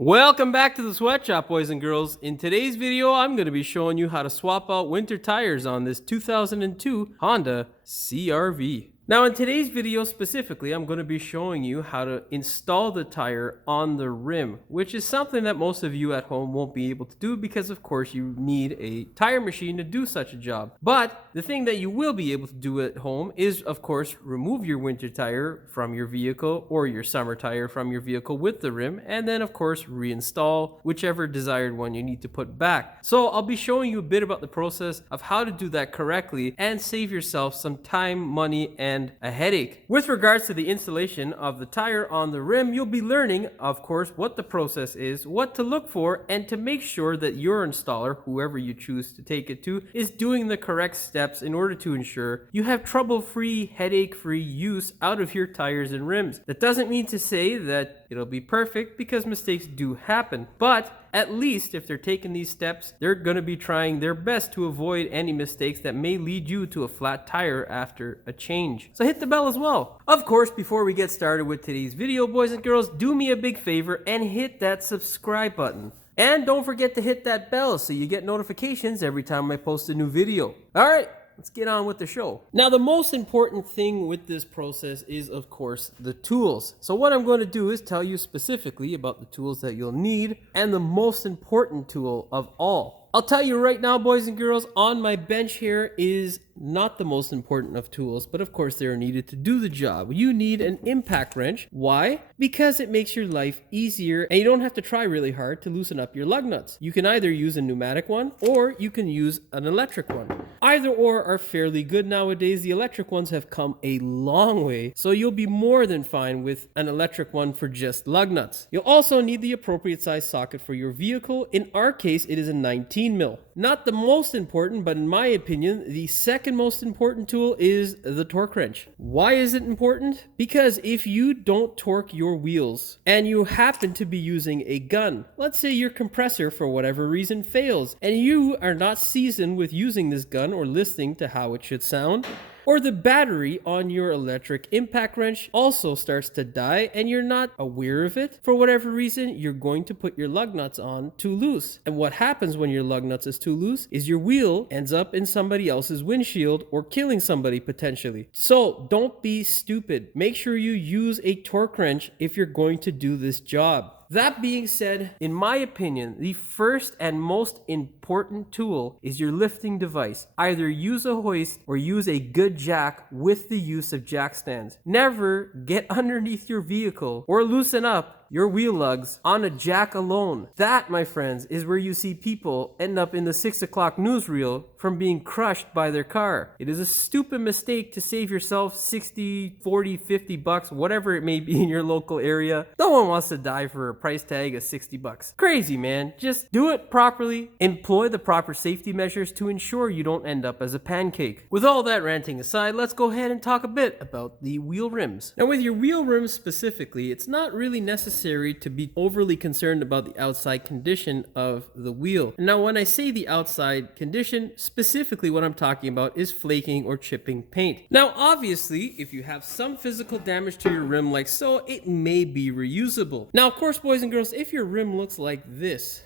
Welcome back to the sweatshop, boys and girls. In today's video, I'm going to be showing you how to swap out winter tires on this 2002 Honda CRV. Now in today's video specifically, I'm going to be showing you how to install the tire on the rim, which is something that most of you at home won't be able to do because of course you need a tire machine to do such a job. But the thing that you will be able to do at home is of course remove your winter tire from your vehicle or your summer tire from your vehicle with the rim, and then of course reinstall whichever desired one you need to put back. So I'll be showing you a bit about the process of how to do that correctly and save yourself some time, money, and a headache. With regards to the installation of the tire on the rim, you'll be learning, of course, what the process is, what to look for, and to make sure that your installer, whoever you choose to take it to, is doing the correct steps in order to ensure you have trouble-free, headache-free use out of your tires and rims. That doesn't mean to say that it'll be perfect because mistakes do happen, but at least if they're taking these steps, they're going to be trying their best to avoid any mistakes that may lead you to a flat tire after a change. So hit the bell as well. Of course, before we get started with today's video, boys and girls, do me a big favor and hit that subscribe button. And don't forget to hit that bell so you get notifications every time I post a new video. All right. Let's get on with the show. Now, the most important thing with this process is, of course, the tools. So what I'm going to do is tell you specifically about the tools that you'll need and the most important tool of all. I'll tell you right now, boys and girls, on my bench here is not the most important of tools, but of course they are needed to do the job. You need an impact wrench. Why? Because it makes your life easier and you don't have to try really hard to loosen up your lug nuts. You can either use a pneumatic one or you can use an electric one. Either or are fairly good nowadays. The electric ones have come a long way, so you'll be more than fine with an electric one for just lug nuts. You'll also need the appropriate size socket for your vehicle. In our case, it is a 19 mil. Not the most important, but in my opinion, the second most important tool is the torque wrench. Why is it important? Because if you don't torque your wheels and you happen to be using a gun, let's say your compressor for whatever reason fails and you are not seasoned with using this gun or listening to how it should sound, or the battery on your electric impact wrench also starts to die and you're not aware of it, for whatever reason, you're going to put your lug nuts on too loose. And what happens when your lug nuts is too loose is your wheel ends up in somebody else's windshield or killing somebody potentially. So don't be stupid. Make sure you use a torque wrench if you're going to do this job. That being said, in my opinion, the first and most important tool is your lifting device. Either use a hoist or use a good jack with the use of jack stands. Never get underneath your vehicle or loosen up your wheel lugs on a jack alone. That, my friends, is where you see people end up in the 6 o'clock newsreel from being crushed by their car. It is a stupid mistake to save yourself 60, 40, 50 bucks, whatever it may be in your local area. No one wants to die for a price tag of 60 bucks. Crazy, man. Just do it properly. Employ the proper safety measures to ensure you don't end up as a pancake. With all that ranting aside, let's go ahead and talk a bit about the wheel rims. Now, with your wheel rims specifically, it's not really necessary to be overly concerned about the outside condition of the wheel. Now, when I say the outside condition, specifically what I'm talking about is flaking or chipping paint. Now, obviously, if you have some physical damage to your rim like so, it may be reusable. Now, of course, boys and girls, if your rim looks like this,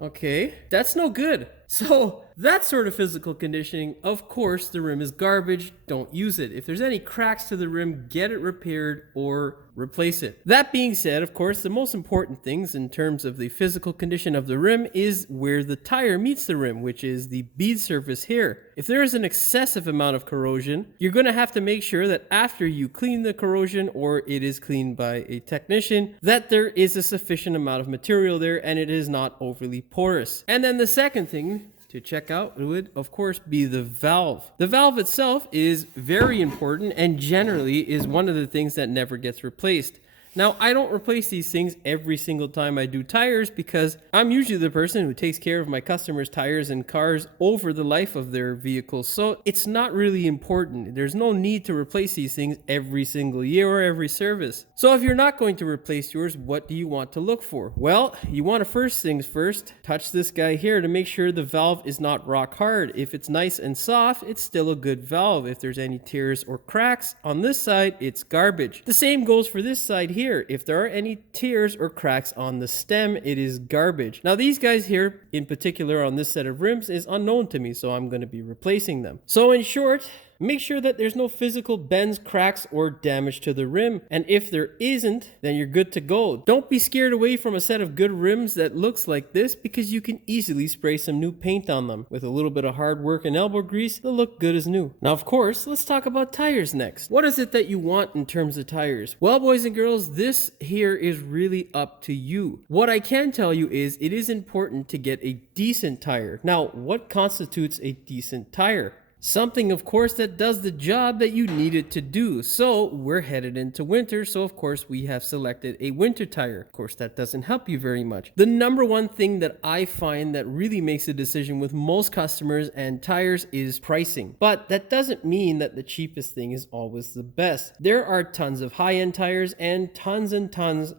okay, that's no good. So that sort of physical conditioning, of course, the rim is garbage. Don't use it. If there's any cracks to the rim, get it repaired or replace it. That being said, of course, the most important things in terms of the physical condition of the rim is where the tire meets the rim, which is the bead surface here. If there is an excessive amount of corrosion, you're going to have to make sure that after you clean the corrosion or it is cleaned by a technician, that there is a sufficient amount of material there and it is not overly porous. And then the second thing to check out would, of course, be the valve. The valve itself is very important and generally is one of the things that never gets replaced. Now, I don't replace these things every single time I do tires because I'm usually the person who takes care of my customers' tires and cars over the life of their vehicles. So it's not really important. There's no need to replace these things every single year or every service. So if you're not going to replace yours, what do you want to look for? Well, you want to first things first, touch this guy here to make sure the valve is not rock hard. If it's nice and soft, it's still a good valve. If there's any tears or cracks on this side, it's garbage. The same goes for this side here. here. If there are any tears or cracks on the stem, it is garbage. Now these guys here, in particular on this set of rims, is unknown to me, so I'm going to be replacing them. So in short, make sure that there's no physical bends, cracks, or damage to the rim. And if there isn't, then you're good to go. Don't be scared away from a set of good rims that looks like this, because you can easily spray some new paint on them. With a little bit of hard work and elbow grease, they'll look good as new. Now, of course, let's talk about tires next. What is it that you want in terms of tires? Well, boys and girls, this here is really up to you. What I can tell you is it is important to get a decent tire. Now, what constitutes a decent tire? Something, of course, that does the job that you need it to do. So we're headed into winter, so of course we have selected a winter tire. Of course, that doesn't help you very much. The number one thing that I find that really makes a decision with most customers and tires is pricing. But that doesn't mean that the cheapest thing is always the best. There are tons of high-end tires and tons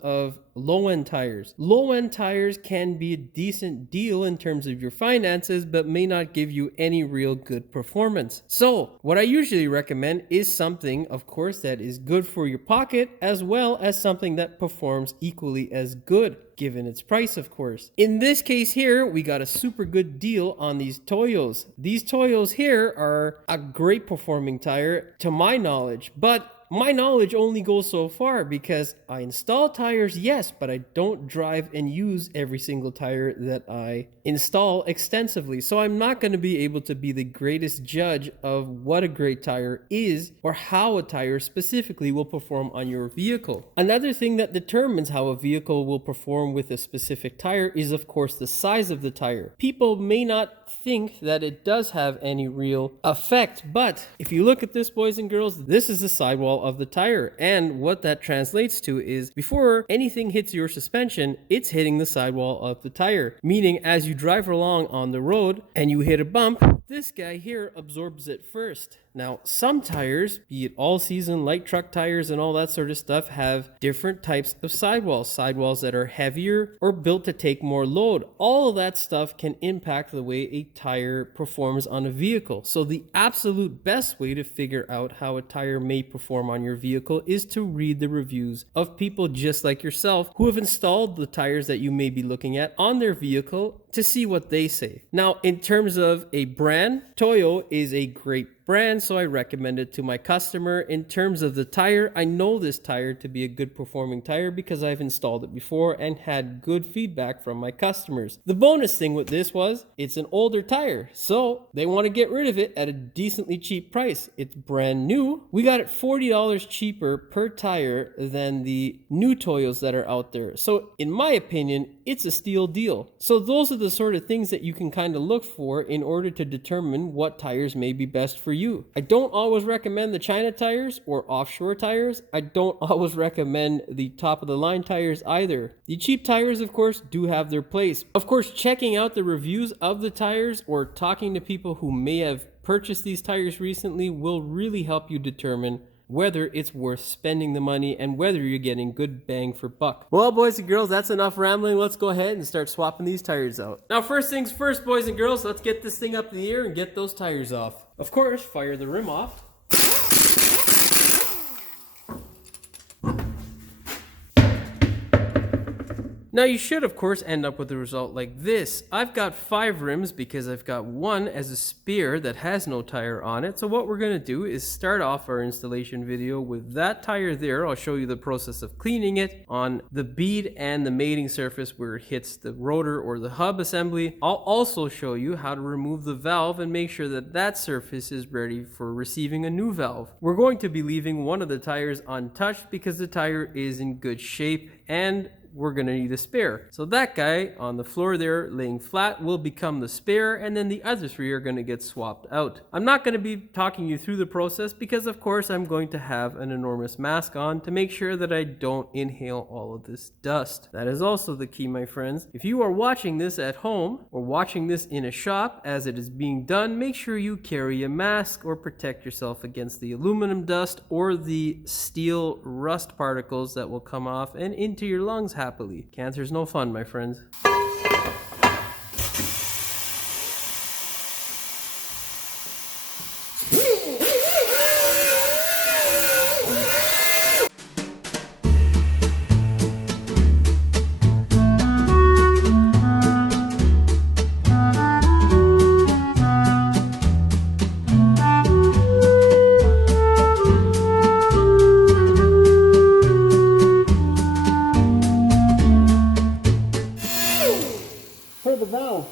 of low-end tires. Low-end tires can be a decent deal in terms of your finances, but may not give you any real good performance. So what I usually recommend is something, of course, that is good for your pocket, as well as something that performs equally as good, given its price, of course. In this case here, we got a super good deal on these Toyos. These Toyos here are a great performing tire to my knowledge, but my knowledge only goes so far, because I install tires, yes, but I don't drive and use every single tire that I install extensively. So I'm not going to be able to be the greatest judge of what a great tire is, or how a tire specifically will perform on your vehicle. Another thing that determines how a vehicle will perform with a specific tire is, of course, the size of the tire. People may not think that it does have any real effect, but if you look at this, boys and girls, this is the sidewall of the tire, and what that translates to is before anything hits your suspension, it's hitting the sidewall of the tire, meaning as you drive along on the road and you hit a bump, this guy here absorbs it first. Now, some tires, be it all-season light truck tires and all that sort of stuff, have different types of sidewalls that are heavier or built to take more load. All of that stuff can impact the way a tire performs on a vehicle. So the absolute best way to figure out how a tire may perform on your vehicle is to read the reviews of people just like yourself who have installed the tires that you may be looking at on their vehicle to see what they say. Now, in terms of a brand, Toyo is a great brand, so I recommend it to my customer. In terms of the tire, I know this tire to be a good performing tire because I've installed it before and had good feedback from my customers. The bonus thing with this was it's an older tire, so they want to get rid of it at a decently cheap price. It's brand new. We got it $40 cheaper per tire than the new Toyos that are out there. So in my opinion, it's a steal deal. So those are the sort of things that you can kind of look for in order to determine what tires may be best for you. I don't always recommend the China tires or offshore tires. I don't always recommend the top of the line tires either. The cheap tires, of course, do have their place. Of course, checking out the reviews of the tires or talking to people who may have purchased these tires recently will really help you determine whether it's worth spending the money and whether you're getting good bang for buck. Well, boys and girls, that's enough rambling. Let's go ahead and start swapping these tires out. Now, first things first, boys and girls, let's get this thing up in the air and get those tires off. Of course, fire the rim off. Now you should, of course, end up with a result like this. I've got 5 rims because I've got one as a spare that has no tire on it. So what we're going to do is start off our installation video with that tire there. I'll show you the process of cleaning it on the bead and the mating surface where it hits the rotor or the hub assembly. I'll also show you how to remove the valve and make sure that that surface is ready for receiving a new valve. We're going to be leaving one of the tires untouched because the tire is in good shape and we're going to need a spare. So that guy on the floor there laying flat will become the spare, and then the other 3 are going to get swapped out. I'm not going to be talking you through the process because of course I'm going to have an enormous mask on to make sure that I don't inhale all of this dust. That is also the key, my friends. If you are watching this at home or watching this in a shop as it is being done, make sure you carry a mask or protect yourself against the aluminum dust or the steel rust particles that will come off and into your lungs happily. Cancer's no fun, my friends. the valve.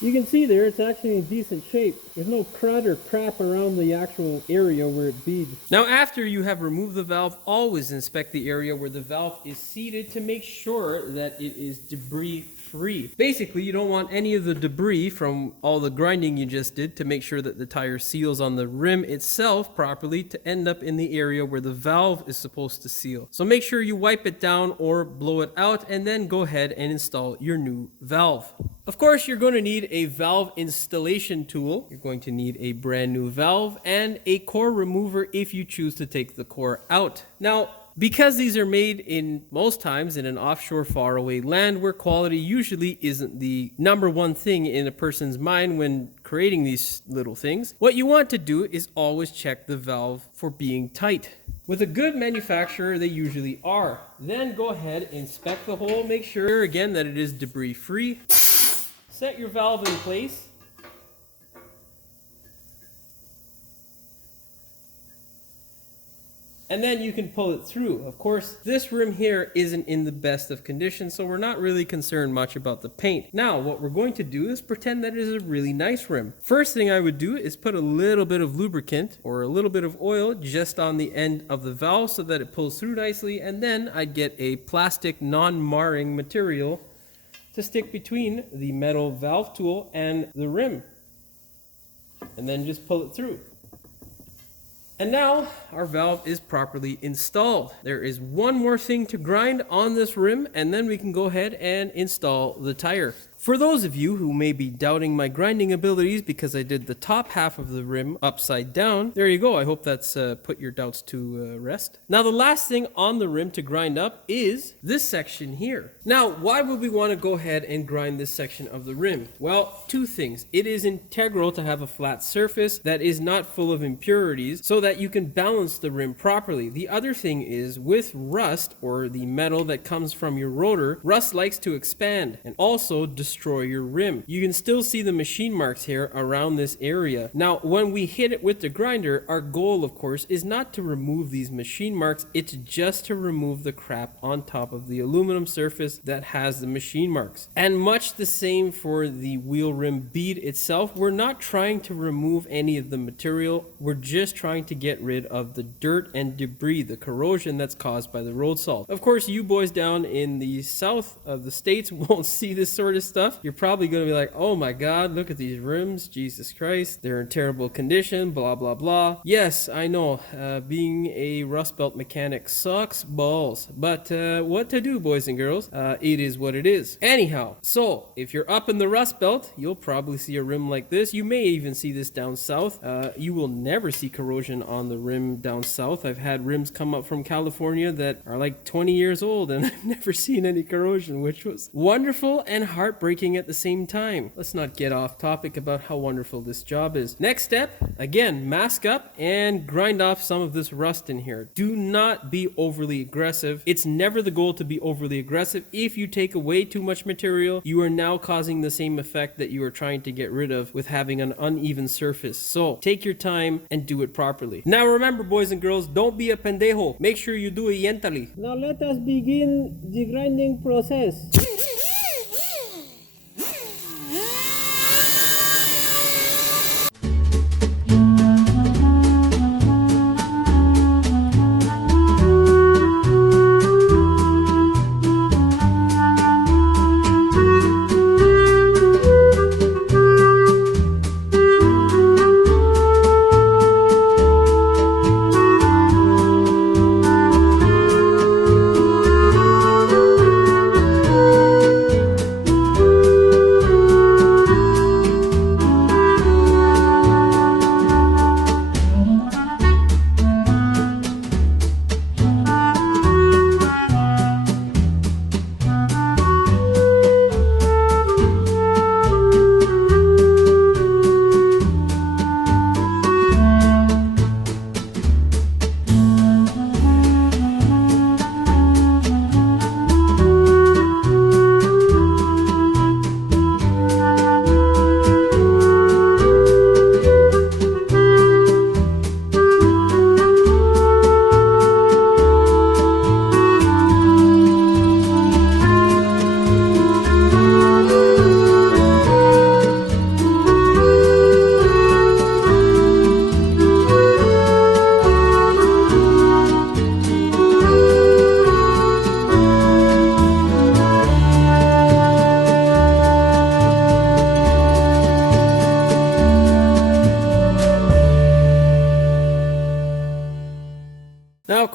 You can see there it's actually in decent shape. There's no crud or crap around the actual area where it beads. Now after you have removed the valve, always inspect the area where the valve is seated to make sure that it is debris free. Basically, you don't want any of the debris from all the grinding you just did to make sure that the tire seals on the rim itself properly to end up in the area where the valve is supposed to seal. So make sure you wipe it down or blow it out and then go ahead and install your new valve. Of course, you're going to need a valve installation tool. You're going to need a brand new valve and a core remover if you choose to take the core out. Now, because these are made in most times in an offshore faraway land where quality usually isn't the number one thing in a person's mind when creating these little things, what you want to do is always check the valve for being tight. With a good manufacturer, they usually are. Then go ahead, inspect the hole, make sure again that it is debris free. Set your valve in place. And then you can pull it through. Of course, this rim here isn't in the best of condition, so we're not really concerned much about the paint. Now, what we're going to do is pretend that it is a really nice rim. First thing I would do is put a little bit of lubricant or a little bit of oil just on the end of the valve so that it pulls through nicely, and then I'd get a plastic non-marring material to stick between the metal valve tool and the rim. And then just pull it through. And now our valve is properly installed. There is one more thing to grind on this rim and then we can go ahead and install the tire. For those of you who may be doubting my grinding abilities because I did the top half of the rim upside down, there you go. I hope that's put your doubts to rest. Now the last thing on the rim to grind up is this section here. Now why would we want to go ahead and grind this section of the rim? Well, two things. It is integral to have a flat surface that is not full of impurities so that you can balance the rim properly. The other thing is with rust or the metal that comes from your rotor, rust likes to expand and also destroy your rim. You can still see the machine marks here around this area. Now, when we hit it with the grinder, our goal, of course, is not to remove these machine marks. It's just to remove the crap on top of the aluminum surface that has the machine marks. And much the same for the wheel rim bead itself. We're not trying to remove any of the material. We're just trying to get rid of the dirt and debris, the corrosion that's caused by the road salt. Of course, you boys down in the south of the states won't see this sort of stuff. You're probably going to be like, oh my god, look at these rims, Jesus Christ, they're in terrible condition, blah blah blah. Yes, I know, being a Rust Belt mechanic sucks balls, but what to do, boys and girls? It is what it is. Anyhow, so if you're up in the Rust Belt, you'll probably see a rim like this. You may even see this down south. You will never see corrosion on the rim down south. I've had rims come up from California that are like 20 years old and I've never seen any corrosion, which was wonderful and heartbreaking at the same time. Let's not get off topic about how wonderful this job is. Next step, again, mask up and grind off some of this rust in here. Do not be overly aggressive. It's never the goal to be overly aggressive. If you take away too much material, you are now causing the same effect that you are trying to get rid of with having an uneven surface. So take your time and do it properly. Now remember, boys and girls, don't be a pendejo. Make sure you do it gently. Now let us begin the grinding process.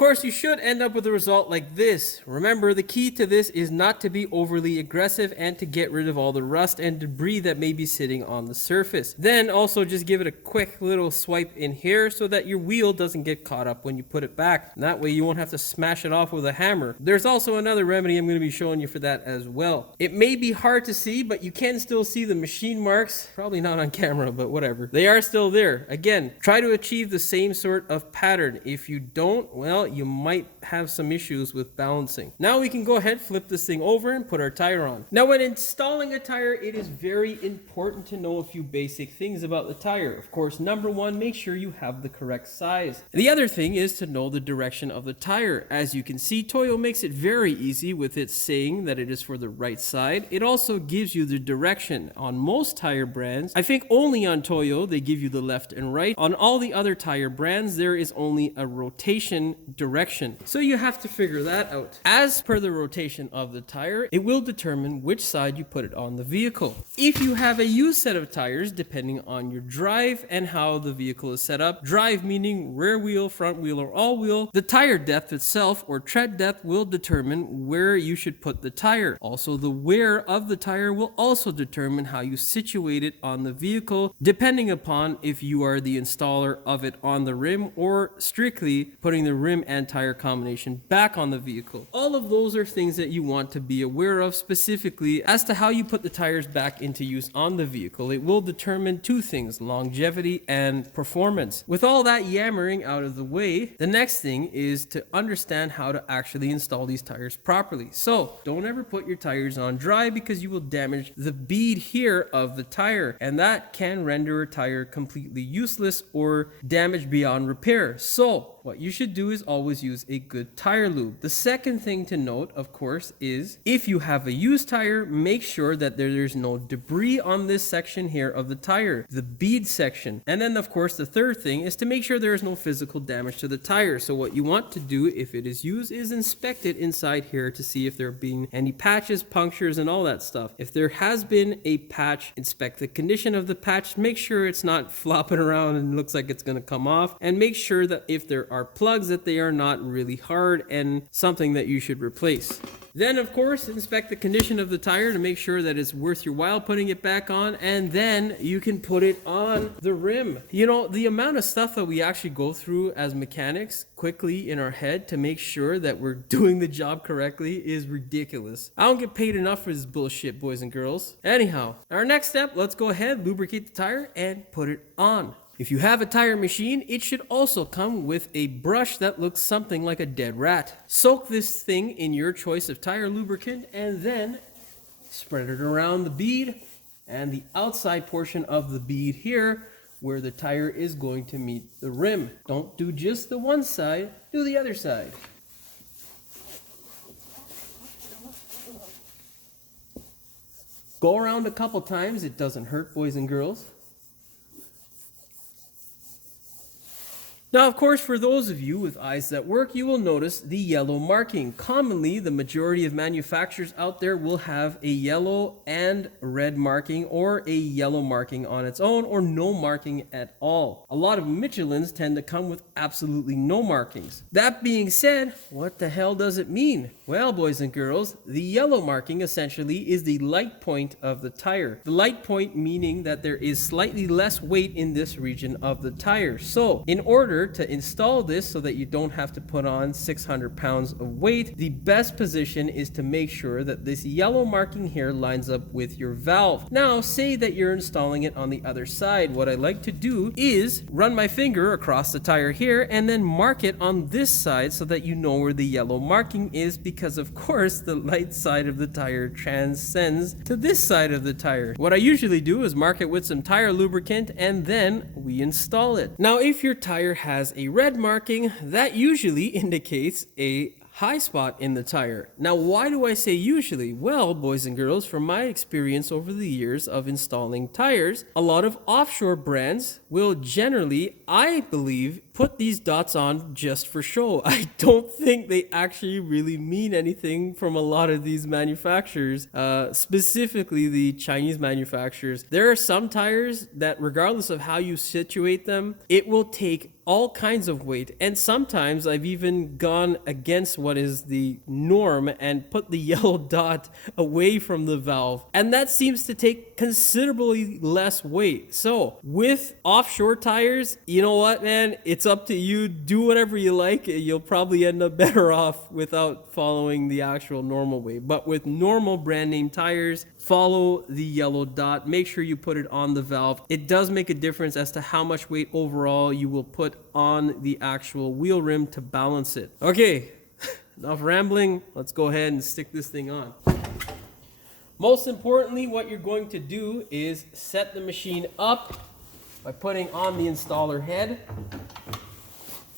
course, you should end up with a result like this. Remember, the key to this is not to be overly aggressive and to get rid of all the rust and debris that may be sitting on the surface. Then also just give it a quick little swipe in here so that your wheel doesn't get caught up when you put it back. And that way you won't have to smash it off with a hammer. There's also another remedy I'm going to be showing you for that as well. It may be hard to see, but you can still see the machine marks. Probably not on camera, but whatever. They are still there. Again, try to achieve the same sort of pattern. If you don't, well, you might have some issues with balancing. Now we can go ahead, flip this thing over and put our tire on. Now when installing a tire, it is very important to know a few basic things about the tire. Of course, number one, make sure you have the correct size. The other thing is to know the direction of the tire. As you can see, Toyo makes it very easy with it saying that it is for the right side. It also gives you the direction. On most tire brands, I think only on Toyo, they give you the left and right. On all the other tire brands, there is only a rotation direction. So you have to figure that out. As per the rotation of the tire, it will determine which side you put it on the vehicle. If you have a used set of tires, depending on your drive and how the vehicle is set up, drive meaning rear wheel, front wheel, or all wheel, the tire depth itself or tread depth will determine where you should put the tire. Also, the wear of the tire will also determine how you situate it on the vehicle, depending upon if you are the installer of it on the rim or strictly putting the rim and tire combination back on the vehicle. All of those are things that you want to be aware of, specifically as to how you put the tires back into use on the vehicle. It will determine two things: longevity and performance. With all that yammering out of the way, the next thing is to understand how to actually install these tires properly. So don't ever put your tires on dry, because you will damage the bead here of the tire, and that can render a tire completely useless or damaged beyond repair. So what you should do is always use a good tire lube. The second thing to note, of course, is if you have a used tire, make sure that there's no debris on this section here of the tire, the bead section. And then, of course, the third thing is to make sure there is no physical damage to the tire. So what you want to do if it is used is inspect it inside here to see if there have been any patches, punctures, and all that stuff. If there has been a patch, inspect the condition of the patch. Make sure it's not flopping around and looks like it's going to come off. And make sure that if there are plugs, that they are not really hard and something that you should replace. Then, of course, inspect the condition of the tire to make sure that it's worth your while putting it back on, and then you can put it on the rim. You know, the amount of stuff that we actually go through as mechanics quickly in our head to make sure that we're doing the job correctly is ridiculous. I don't get paid enough for this bullshit, boys and girls. Anyhow, our next step, let's go ahead, lubricate the tire and put it on. If you have a tire machine, it should also come with a brush that looks something like a dead rat. Soak this thing in your choice of tire lubricant and then spread it around the bead and the outside portion of the bead here where the tire is going to meet the rim. Don't do just the one side, do the other side. Go around a couple times, it doesn't hurt, boys and girls. Now, of course, for those of you with eyes that work, you will notice the yellow marking. Commonly, the majority of manufacturers out there will have a yellow and red marking, or a yellow marking on its own, or no marking at all. A lot of Michelins tend to come with absolutely no markings. That being said, what the hell does it mean? Well, boys and girls, the yellow marking essentially is the light point of the tire. The light point meaning that there is slightly less weight in this region of the tire. So, in order to install this so that you don't have to put on 600 pounds of weight, the best position is to make sure that this yellow marking here lines up with your valve. Now, say that you're installing it on the other side. What I like to do is run my finger across the tire here and then mark it on this side so that you know where the yellow marking is, because of course the light side of the tire transcends to this side of the tire. What I usually do is mark it with some tire lubricant and then we install it. Now, if your tire has a red marking, that usually indicates a high spot in the tire. Now, why do I say usually? Well, boys and girls, from my experience over the years of installing tires, a lot of offshore brands will generally, I believe, put these dots on just for show. I don't think they actually really mean anything from a lot of these manufacturers, specifically the Chinese manufacturers. There are some tires that, regardless of how you situate them, it will take all kinds of weight. And sometimes I've even gone against what is the norm and put the yellow dot away from the valve. And that seems to take considerably less weight. So with offshore tires, you know what, man? It's up to you. Do whatever you like. You'll probably end up better off without following the actual normal way. But with normal brand name tires, follow the yellow dot. Make sure you put it on the valve. It does make a difference as to how much weight overall you will put on the actual wheel rim to balance it. Okay, enough rambling. Let's go ahead and stick this thing on. Most importantly, what you're going to do is set the machine up by putting on the installer head.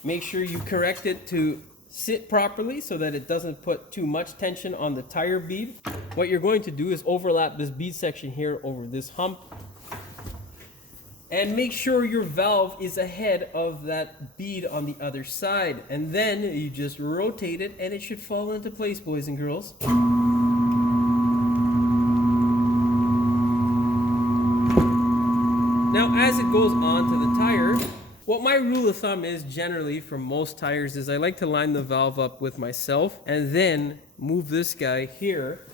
Make sure you correct it to sit properly so that it doesn't put too much tension on the tire bead. What you're going to do is overlap this bead section here over this hump. And make sure your valve is ahead of that bead on the other side. And then you just rotate it and it should fall into place, boys and girls. Now, as it goes onto the tire, what my rule of thumb is generally for most tires is I like to line the valve up with myself and then move this guy here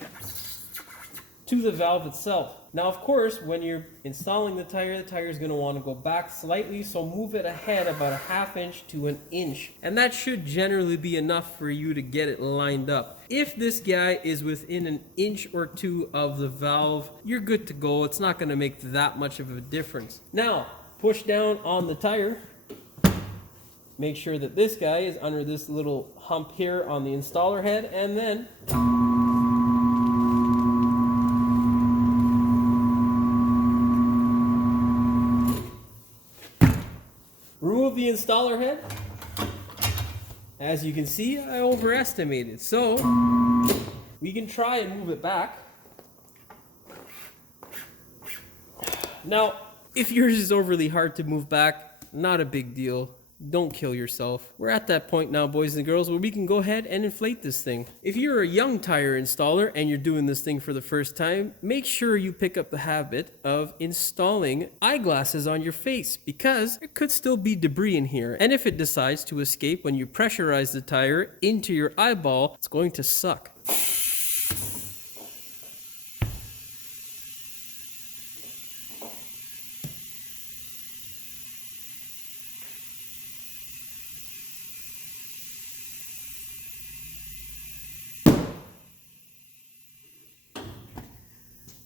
to the valve itself. Now, of course, when you're installing the tire is going to want to go back slightly, so move it ahead about a ½ inch to an inch. And that should generally be enough for you to get it lined up. If this guy is within an inch or two of the valve, you're good to go. It's not going to make that much of a difference. Now, push down on the tire. Make sure that this guy is under this little hump here on the installer head, and then remove the installer head. As you can see, I overestimated. So we can try and move it back. Now, if yours is overly hard to move back, not a big deal. Don't kill yourself. We're at that point now, boys and girls, where we can go ahead and inflate this thing. If you're a young tire installer and you're doing this thing for the first time, make sure you pick up the habit of installing eyeglasses on your face, because there could still be debris in here. And if it decides to escape when you pressurize the tire into your eyeball, it's going to suck.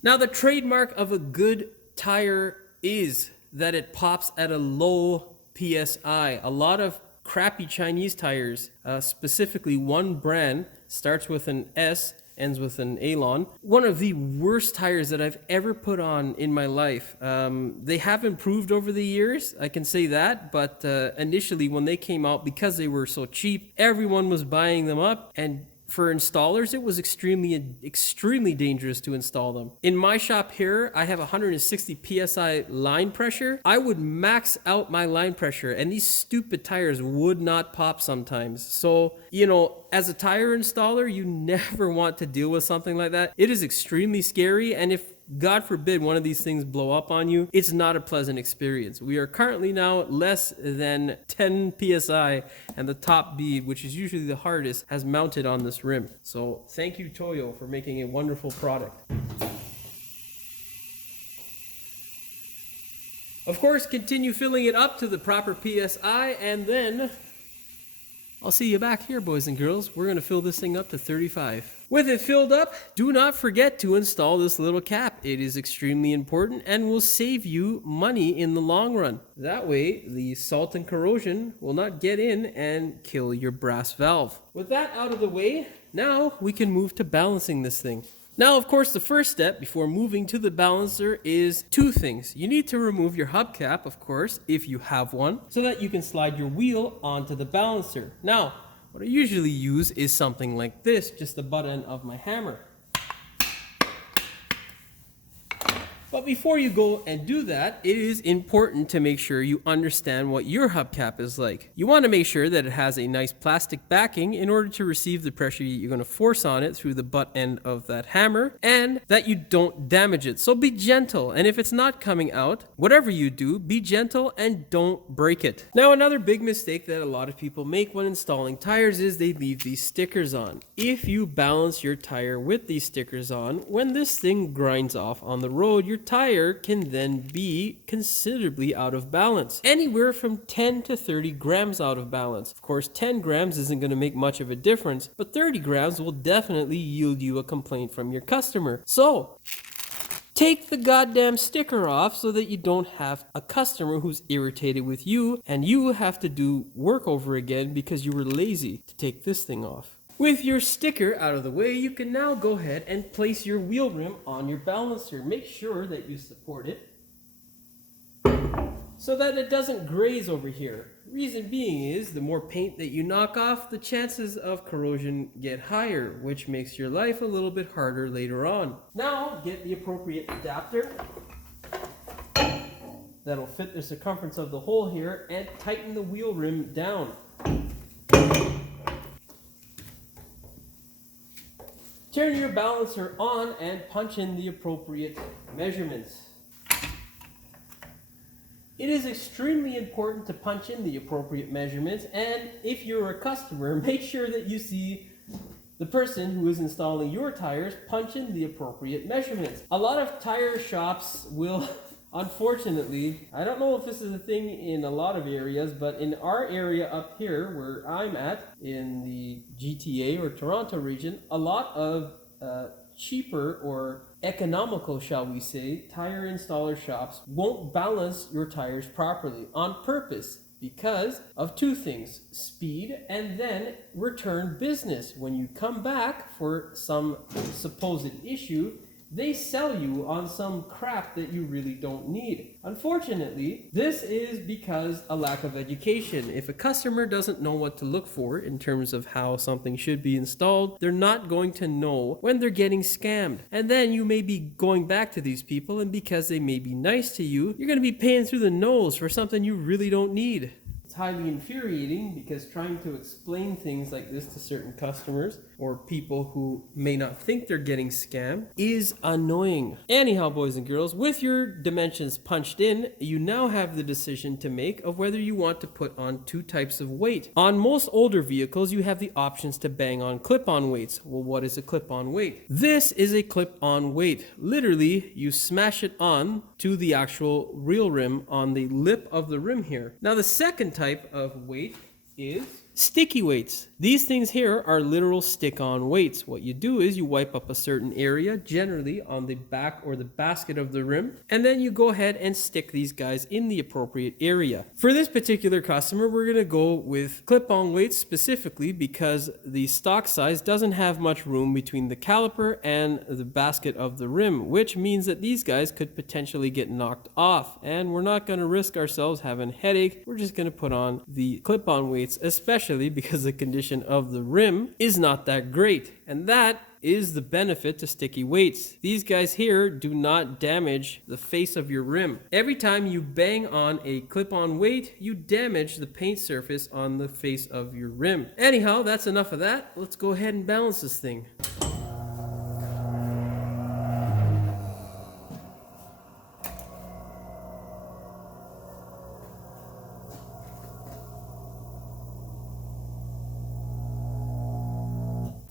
Now, the trademark of a good tire is that it pops at a low PSI. A lot of crappy Chinese tires, specifically one brand, starts with an S, ends with an Alon. One of the worst tires that I've ever put on in my life. They have improved over the years, I can say that, but initially when they came out, because they were so cheap, everyone was buying them up, and for installers, it was extremely dangerous to install them. In my shop here, I have 160 PSI line pressure. I would max out my line pressure, and these stupid tires would not pop sometimes. So, you know, as a tire installer, you never want to deal with something like that. It is extremely scary, and if God forbid one of these things blow up on you, it's not a pleasant experience. We are currently now less than 10 PSI, and the top bead, which is usually the hardest, has mounted on this rim. So thank you, Toyo, for making a wonderful product. Of course, continue filling it up to the proper PSI, and then I'll see you back here, boys and girls. We're going to fill this thing up to 35. With it filled up, do not forget to install this little cap. It is extremely important and will save you money in the long run. That way, the salt and corrosion will not get in and kill your brass valve. With that out of the way, now we can move to balancing this thing. Now, of course, the first step before moving to the balancer is two things. You need to remove your hubcap, of course, if you have one, so that you can slide your wheel onto the balancer. Now, what I usually use is something like this, just the butt end of my hammer. But before you go and do that, it is important to make sure you understand what your hubcap is like. You want to make sure that it has a nice plastic backing in order to receive the pressure you're going to force on it through the butt end of that hammer, and that you don't damage it. So be gentle, and if it's not coming out, whatever you do, be gentle and don't break it. Now, another big mistake that a lot of people make when installing tires is they leave these stickers on. If you balance your tire with these stickers on, when this thing grinds off on the road, your tire can then be considerably out of balance. Anywhere from 10 to 30 grams out of balance. Of course, 10 grams isn't going to make much of a difference, but 30 grams will definitely yield you a complaint from your customer. So, take the goddamn sticker off so that you don't have a customer who's irritated with you and you have to do work over again because you were lazy to take this thing off. With your sticker out of the way, you can now go ahead and place your wheel rim on your balancer. Make sure that you support it so that it doesn't graze over here. Reason being is the more paint that you knock off, the chances of corrosion get higher, which makes your life a little bit harder later on. Now get the appropriate adapter that'll fit the circumference of the hole here and tighten the wheel rim down. Turn your balancer on and punch in the appropriate measurements. It is extremely important to punch in the appropriate measurements, and if you're a customer, make sure that you see the person who is installing your tires punch in the appropriate measurements. A lot of tire shops will, unfortunately, I don't know if this is a thing in a lot of areas, but in our area up here where I'm at, in the GTA or Toronto region, a lot of cheaper or economical, shall we say, tire installer shops won't balance your tires properly on purpose because of two things: speed and then return business. When you come back for some supposed issue, they sell you on some crap that you really don't need. Unfortunately, this is because a lack of education. If a customer doesn't know what to look for in terms of how something should be installed, they're not going to know when they're getting scammed. And then you may be going back to these people, and because they may be nice to you, you're going to be paying through the nose for something you really don't need. It's highly infuriating because trying to explain things like this to certain customers or people who may not think they're getting scammed is annoying. Anyhow, boys and girls, with your dimensions punched in, you now have the decision to make of whether you want to put on two types of weight. On most older vehicles, you have the options to bang on clip-on weights. Well, what is a clip-on weight? This is a clip-on weight. Literally, you smash it on to the actual real rim on the lip of the rim here. Now, the second type of weight is sticky weights. These things here are literal stick-on weights. What you do is you wipe up a certain area, generally on the back or the basket of the rim, and then you go ahead and stick these guys in the appropriate area. For this particular customer, we're going to go with clip-on weights specifically because the stock size doesn't have much room between the caliper and the basket of the rim, which means that these guys could potentially get knocked off, and we're not going to risk ourselves having a headache. We're just going to put on the clip-on weights, especially because the condition of the rim is not that great, and that is the benefit to sticky weights. These guys here do not damage the face of your rim. Every time you bang on a clip-on weight, you damage the paint surface on the face of your rim. Anyhow, that's enough of that. Let's go ahead and balance this thing.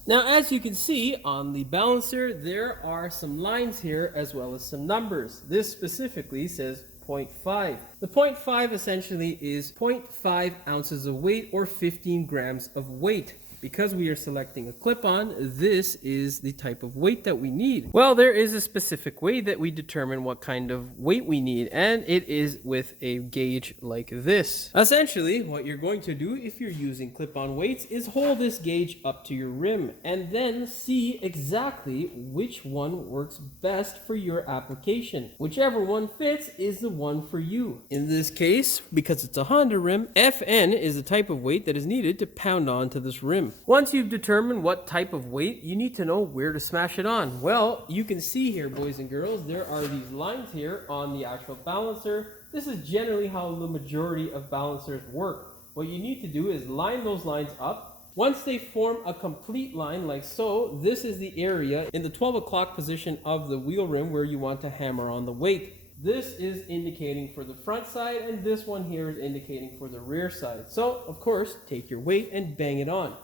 Now, as you can see on the balancer, there are some lines here as well as some numbers. This specifically says 0.5. The 0.5 essentially is 0.5 ounces of weight or 15 grams of weight. Because we are selecting a clip-on, this is the type of weight that we need. Well, there is a specific way that we determine what kind of weight we need, and it is with a gauge like this. Essentially, what you're going to do if you're using clip-on weights is hold this gauge up to your rim and then see exactly which one works best for your application. Whichever one fits is the one for you. In this case, because it's a Honda rim, FN is the type of weight that is needed to pound onto this rim. rim. Once you've determined what type of weight, you need to know where to smash it on. Well, you can see here, boys and girls, there are these lines here on the actual balancer. This is generally how the majority of balancers work. What you need to do is line those lines up. Once they form a complete line like so, this is the area in the 12 o'clock position of the wheel rim where you want to hammer on the weight. This is indicating for the front side, and this one here is indicating for the rear side. So, of course, take your weight and bang it on.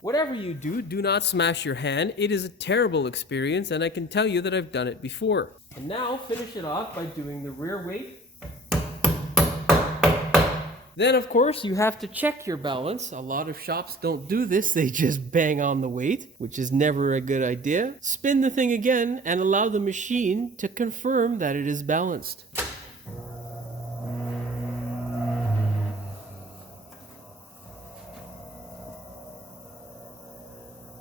Whatever you do, do not smash your hand. It is a terrible experience, and I can tell you that I've done it before. And now, finish it off by doing the rear weight. Then, of course, you have to check your balance. A lot of shops don't do this. They just bang on the weight, which is never a good idea. Spin the thing again and allow the machine to confirm that it is balanced.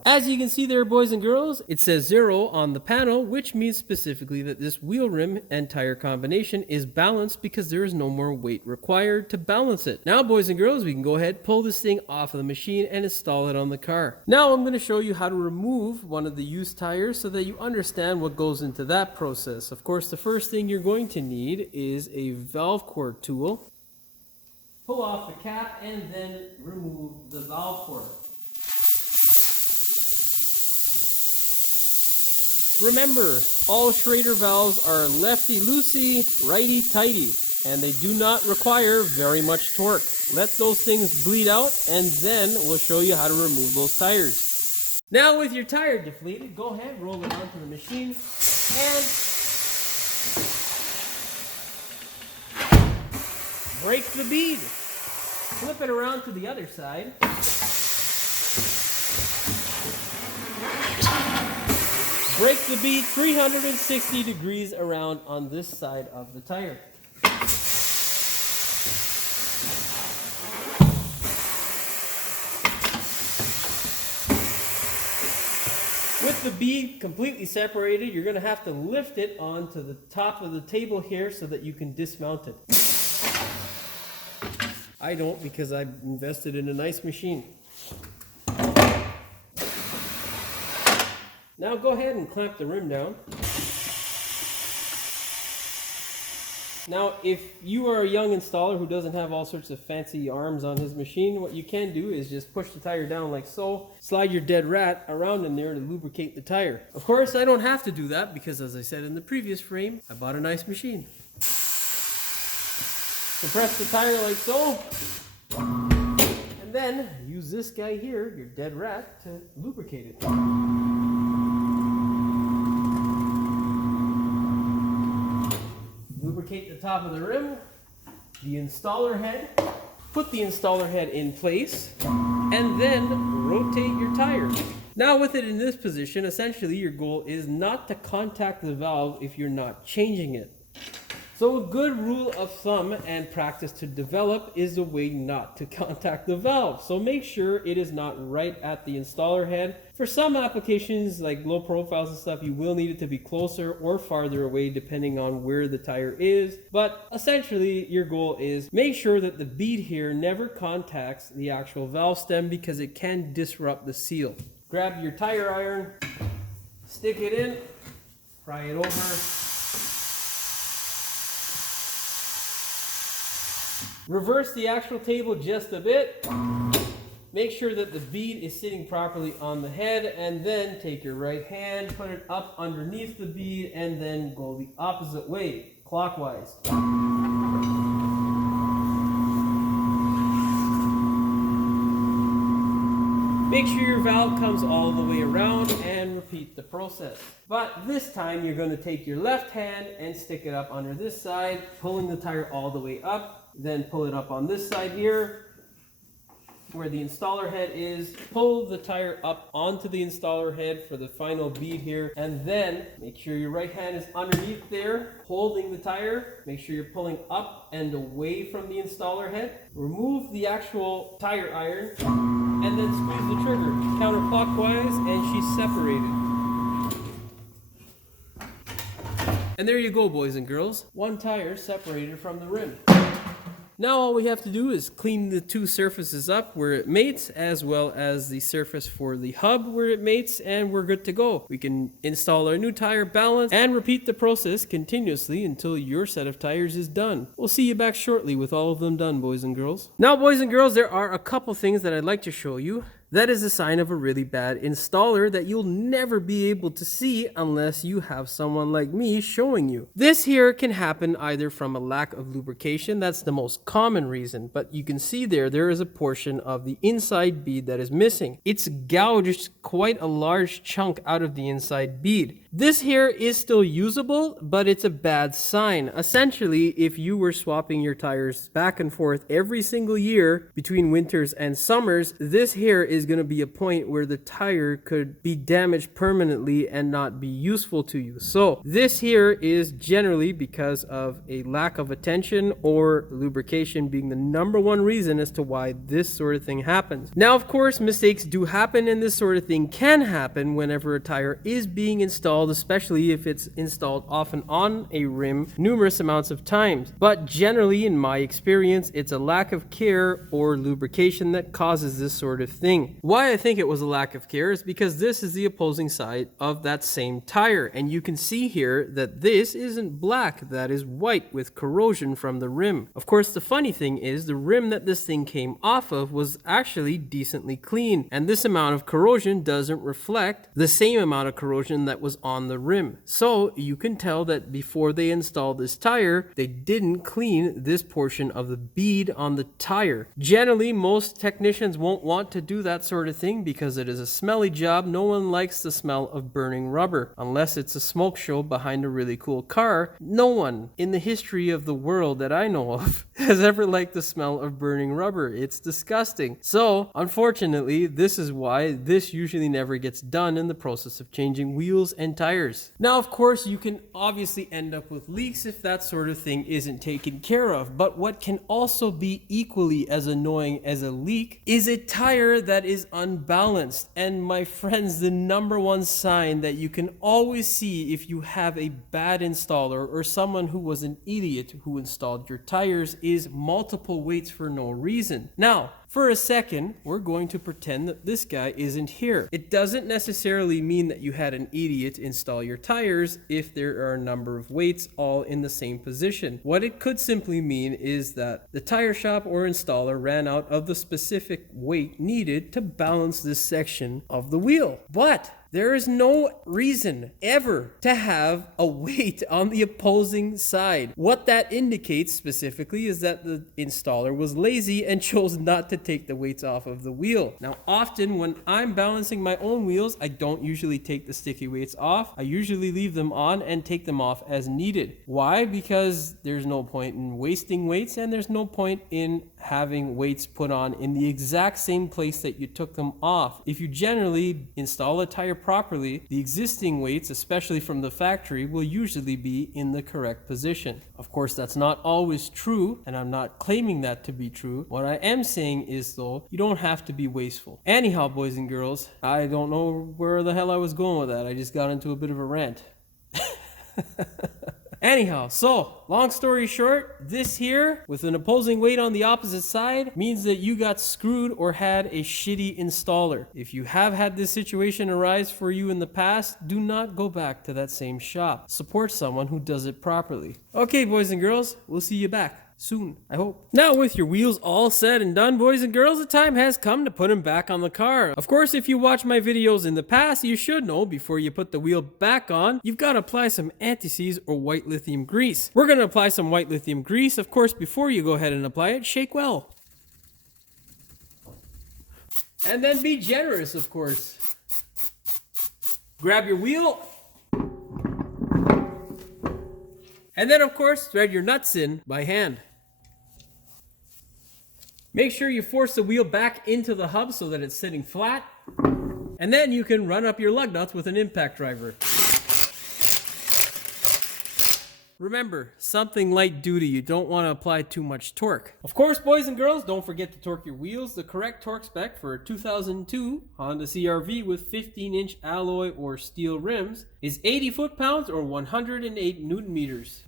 As you can see there, boys and girls, it says 0 on the panel, which means specifically that this wheel rim and tire combination is balanced because there is no more weight required to balance it. Now, boys and girls, we can go ahead, pull this thing off of the machine and install it on the car. Now I'm going to show you how to remove one of the used tires so that you understand what goes into that process. Of course, the first thing you're going to need is a valve core tool. Pull off the cap and then remove the valve core. Remember, all Schrader valves are lefty-loosey, righty-tighty, and they do not require very much torque. Let those things bleed out, and then we'll show you how to remove those tires. Now with your tire deflated, go ahead, roll it onto the machine, and break the bead. Flip it around to the other side. Break the bead 360 degrees around on this side of the tire. With the bead completely separated, you're going to have to lift it onto the top of the table here so that you can dismount it. I don't, because I've invested in a nice machine. Now go ahead and clamp the rim down. Now, if you are a young installer who doesn't have all sorts of fancy arms on his machine, what you can do is just push the tire down like so, slide your dead rat around in there to lubricate the tire. Of course, I don't have to do that because, as I said in the previous frame, I bought a nice machine. Compress the tire like so, and then use this guy here, your dead rat, to lubricate it. Lubricate the top of the rim, the installer head, put the installer head in place, and then rotate your tire. Now with it in this position, essentially your goal is not to contact the valve if you're not changing it. So a good rule of thumb and practice to develop is a way not to contact the valve. So make sure it is not right at the installer head. For some applications like low profiles and stuff, you will need it to be closer or farther away depending on where the tire is. But essentially your goal is make sure that the bead here never contacts the actual valve stem because it can disrupt the seal. Grab your tire iron, stick it in, pry it over. Reverse the actual table just a bit. Make sure that the bead is sitting properly on the head, and then take your right hand, put it up underneath the bead, and then go the opposite way, clockwise. Make sure your valve comes all the way around and repeat the process. But this time you're going to take your left hand and stick it up under this side, pulling the tire all the way up. Then pull it up on this side here where the installer head is. Pull the tire up onto the installer head for the final bead here, and then make sure your right hand is underneath there holding the tire. Make sure you're pulling up and away from the installer head. Remove the actual tire iron and then squeeze the trigger counterclockwise, and she's separated. And there you go, boys and girls. One tire separated from the rim. Now all we have to do is clean the two surfaces up where it mates, as well as the surface for the hub where it mates, and we're good to go. We can install our new tire balance and repeat the process continuously until your set of tires is done. We'll see you back shortly with all of them done, boys and girls. Now, boys and girls, there are a couple things that I'd like to show you. That is a sign of a really bad installer that you'll never be able to see unless you have someone like me showing you. This here can happen either from a lack of lubrication, that's the most common reason, but you can see there is a portion of the inside bead that is missing. It's gouged quite a large chunk out of the inside bead. This here is still usable, but it's a bad sign. Essentially, if you were swapping your tires back and forth every single year between winters and summers, this here is going to be a point where the tire could be damaged permanently and not be useful to you. So this here is generally because of a lack of attention or lubrication being the number one reason as to why this sort of thing happens. Now, of course, mistakes do happen, and this sort of thing can happen whenever a tire is being installed, especially if it's installed often on a rim numerous amounts of times. But generally, in my experience, it's a lack of care or lubrication that causes this sort of thing. Why I think it was a lack of care is because this is the opposing side of that same tire, and you can see here that this isn't black, that is white with corrosion from the rim. Of course, the funny thing is the rim that this thing came off of was actually decently clean, and this amount of corrosion doesn't reflect the same amount of corrosion that was on the rim. So you can tell that before they installed this tire, they didn't clean this portion of the bead on the tire. Generally, most technicians won't want to do that sort of thing because it is a smelly job. No one likes the smell of burning rubber unless it's a smoke show behind a really cool car. No one in the history of the world that I know of has ever liked the smell of burning rubber. It's disgusting. So unfortunately, this is why this usually never gets done in the process of changing wheels and tires. Now, of course, you can obviously end up with leaks if that sort of thing isn't taken care of, but what can also be equally as annoying as a leak is a tire that is unbalanced. And my friends, the number one sign that you can always see if you have a bad installer or someone who was an idiot who installed your tires is multiple weights for no reason. Now, for a second, we're going to pretend that this guy isn't here. It doesn't necessarily mean that you had an idiot install your tires if there are a number of weights all in the same position. What it could simply mean is that the tire shop or installer ran out of the specific weight needed to balance this section of the wheel. But there is no reason ever to have a weight on the opposing side. What that indicates specifically is that the installer was lazy and chose not to take the weights off of the wheel. Now, often when I'm balancing my own wheels, I don't usually take the sticky weights off. I usually leave them on and take them off as needed. Why? Because there's no point in wasting weights, and there's no point in having weights put on in the exact same place that you took them off. If you generally install a tire properly, the existing weights, especially from the factory, will usually be in the correct position. Of course, that's not always true, and I'm not claiming that to be true. What I am saying is, though, you don't have to be wasteful. Anyhow, boys and girls, I don't know where the hell I was going with that. I just got into a bit of a rant. Anyhow, so long story short, this here with an opposing weight on the opposite side means that you got screwed or had a shitty installer. If you have had this situation arise for you in the past, do not go back to that same shop. Support someone who does it properly. Okay, boys and girls, we'll see you back soon, I hope. Now, with your wheels all said and done, boys and girls, the time has come to put them back on the car. Of course, if you watch my videos in the past, you should know before you put the wheel back on, you've got to apply some anti-seize or white lithium grease. We're going to apply some white lithium grease. Of course, before you go ahead and apply it, shake well. And then be generous, of course. Grab your wheel. And then, of course, thread your nuts in by hand. Make sure you force the wheel back into the hub so that it's sitting flat. And then you can run up your lug nuts with an impact driver. Remember, something light duty. You don't want to apply too much torque. Of course, boys and girls, don't forget to torque your wheels. The correct torque spec for a 2002 Honda CRV with 15-inch alloy or steel rims is 80 foot-pounds or 108 newton meters.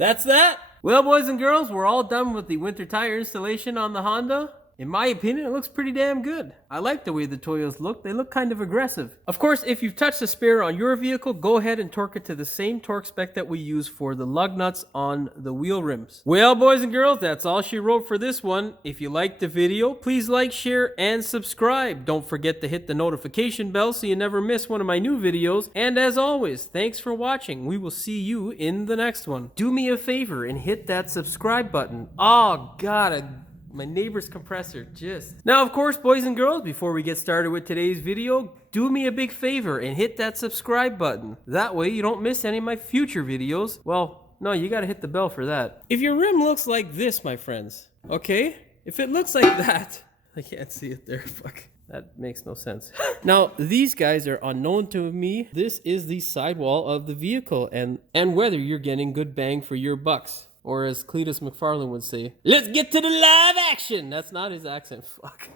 That's that. Well, boys and girls, we're all done with the winter tire installation on the Honda. In my opinion, it looks pretty damn good. I like the way the Toyos look. They look kind of aggressive. Of course, if you've touched the spare on your vehicle, go ahead and torque it to the same torque spec that we use for the lug nuts on the wheel rims. Well, boys and girls, that's all she wrote for this one. If you liked the video, please like, share, and subscribe. Don't forget to hit the notification bell so you never miss one of my new videos. And as always, thanks for watching. We will see you in the next one. Do me a favor and hit that subscribe button. Oh, God, my neighbor's compressor just... Now, of course, boys and girls, before we get started with today's video, do me a big favor and hit that subscribe button. That way you don't miss any of my future videos. Well, no, you gotta hit the bell for that. If your rim looks like this, my friends, okay? If it looks like that... I can't see it there, fuck. That makes no sense. Now, these guys are unknown to me. This is the sidewall of the vehicle and whether you're getting good bang for your bucks. Or as Cletus McFarlane would say, let's get to the live action. That's not his accent, fuck.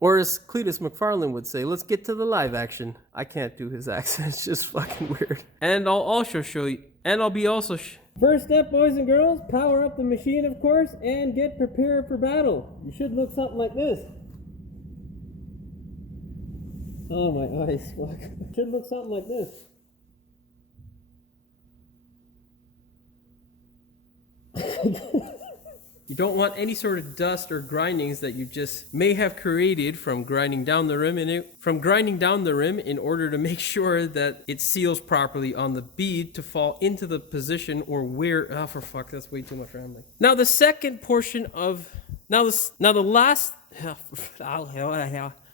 Or as Cletus McFarlane would say, let's get to the live action. I can't do his accent, it's just fucking weird. And I'll also show you, and I'll be also... First step, boys and girls, power up the machine, of course, and get prepared for battle. You should look something like this. Oh, my eyes, fuck. Should look something like this. You don't want any sort of dust or grindings that you just may have created from grinding down the rim in order to make sure that it seals properly on the bead to fall into the position or where... Oh, for fuck, that's way too much rambling. Now the second portion of... The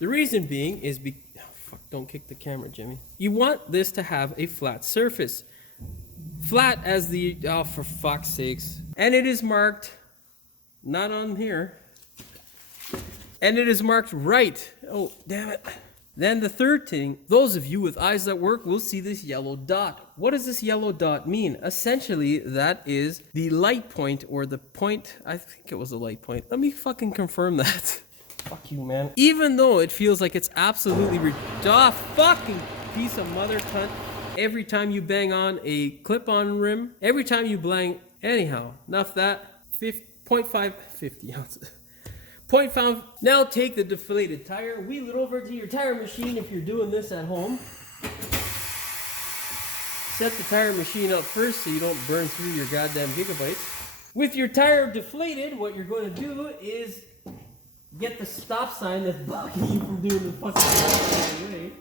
reason being is... Oh, fuck, don't kick the camera, Jimmy. You want this to have a flat surface. Flat as the... Oh, for fuck's sakes. And it is marked, not on here, and it is marked right. Oh, damn it. Then the third thing, those of you with eyes that work will see this yellow dot. What does this yellow dot mean? Essentially, that is the light point, or the point, I think it was a light point. Let me fucking confirm that. Fuck you, man. Even though it feels like it's absolutely fucking piece of mother cunt. Every time you bang on a clip-on rim, every time you bang... Anyhow, enough that. 0.50 ounces. 0.5. Now take the deflated tire, wheel it over to your tire machine if you're doing this at home. Set the tire machine up first so you don't burn through your goddamn gigabytes. With your tire deflated, what you're going to do is get the stop sign that's blocking you from doing the fucking way.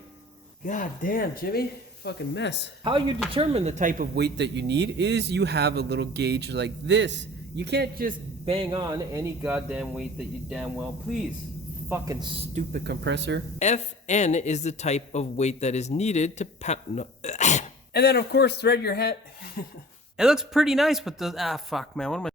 God damn, Jimmy. Fucking mess. How you determine the type of weight that you need is you have a little gauge like this. You can't just bang on any goddamn weight that you damn well please. Fucking stupid compressor. FN is the type of weight that is needed to pound. No. And then of course thread your head. It looks pretty nice with the... Ah, fuck, man. What am I...